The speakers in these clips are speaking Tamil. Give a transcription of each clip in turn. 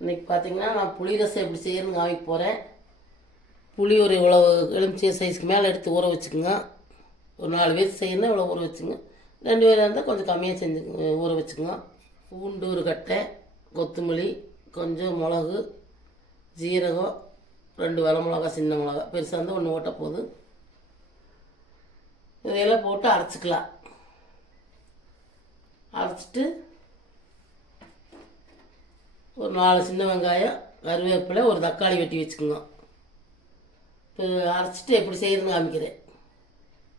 இன்றைக்கி பார்த்தீங்கன்னா நான் புளி ரசம் எப்படி செய்யணும்னு காமிக்க போகிறேன் புளி ஒரு இவ்வளோ எலுமிச்சை சைஸ்க்கு மேலே எடுத்து ஊற வச்சுக்கோங்க. ஒரு நாலு பேர் செய்யணும் இவ்வளோ ஊற வச்சுங்க ரெண்டு பேராக இருந்தால் கொஞ்சம் கம்மியாக செஞ்சு ஊற வச்சுக்கோங்க. பூண்டு ஒரு கட்டை கொத்தமல்லி கொஞ்சம் மிளகு ஜீரகம் ரெண்டு வெலை மிளகா சின்ன மிளகா. பெருசாக இருந்தால் ஒன்று ஓட்ட போதும். இதையெல்லாம் போட்டு அரைச்சிக்கலாம். அரைச்சிட்டு ஒரு நாலு சின்ன வெங்காயம் கருவேப்பிலை ஒரு தக்காளி வெட்டி வச்சுக்கோங்க. இப்போ அரைச்சிட்டு எப்படி செய்யறதுன்னு காமிக்கிறேன்.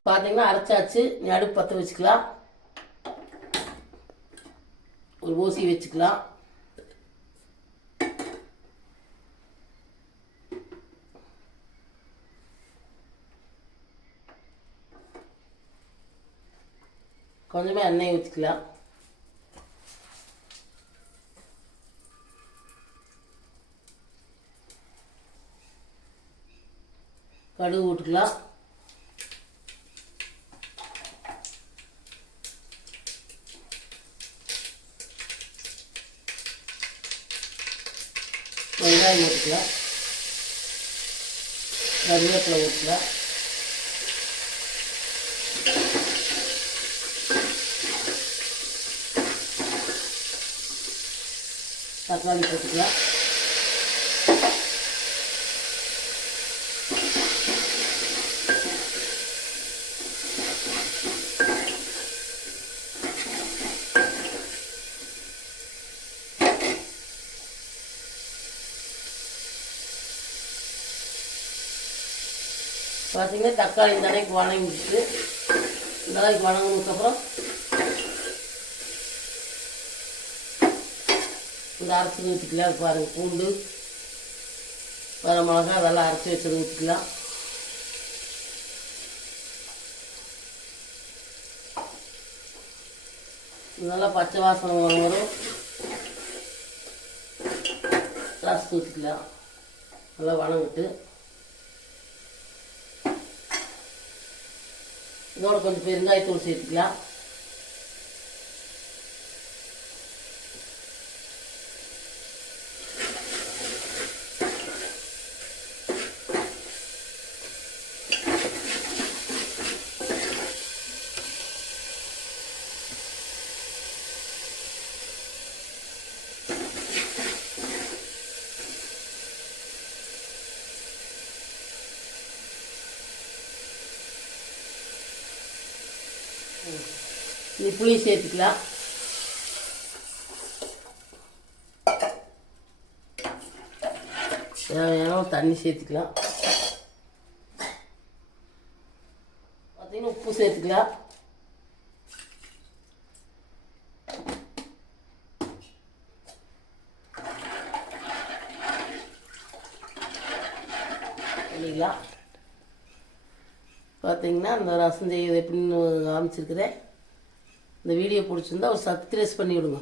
பார்த்தீங்கன்னா அரைச்சாச்சு நீ அடுப்பு பற்ற வச்சுக்கலாம். ஒரு ஊசி வச்சுக்கலாம். கொஞ்சமாக எண்ணெய் ஊற்றிக்கலாம் கடுகு போட்டுக்கலாம். வெங்காயம் போட்டுக்கலாம். கருவேப்பிலை போட்டுக்கலாம். தக்காளி போட்டுக்கலாம். பார்த்தீங்கன்னா தக்காளி இந்த அளவுக்கு வணங்கிட்டு இந்த அளவுக்கு வணங்கினதுக்கப்புறம் இந்த அரைச்சி ஊற்றிக்கலாம் பாருங்க பூண்டு வர மிளகா அதெல்லாம் அரைச்சி வச்சது ஊற்றிக்கலாம் நல்லா பச்சை வாசனை வரும் வரும். ரசம் ஊற்றிக்கலாம் நல்லா வணங்கிட்டு இதோட கொஞ்சம் பெருங்காயத்தூள் சேர்த்துக்கலாம் இது புளி சேர்த்துக்கலாம். தேவையான தண்ணி சேர்த்துக்கலாம். பார்த்தீங்கன்னா உப்பு சேர்த்துக்கலாம். பண்ணிக்கலாம். பார்த்தீங்கன்னா அந்த ரசம் செய்வது எப்படின்னு காமிச்சிருக்கிறேன் இந்த வீடியோ பிடிச்சிருந்தா ஒரு சப்ஸ்கிரைஸ் பண்ணி விடுங்க.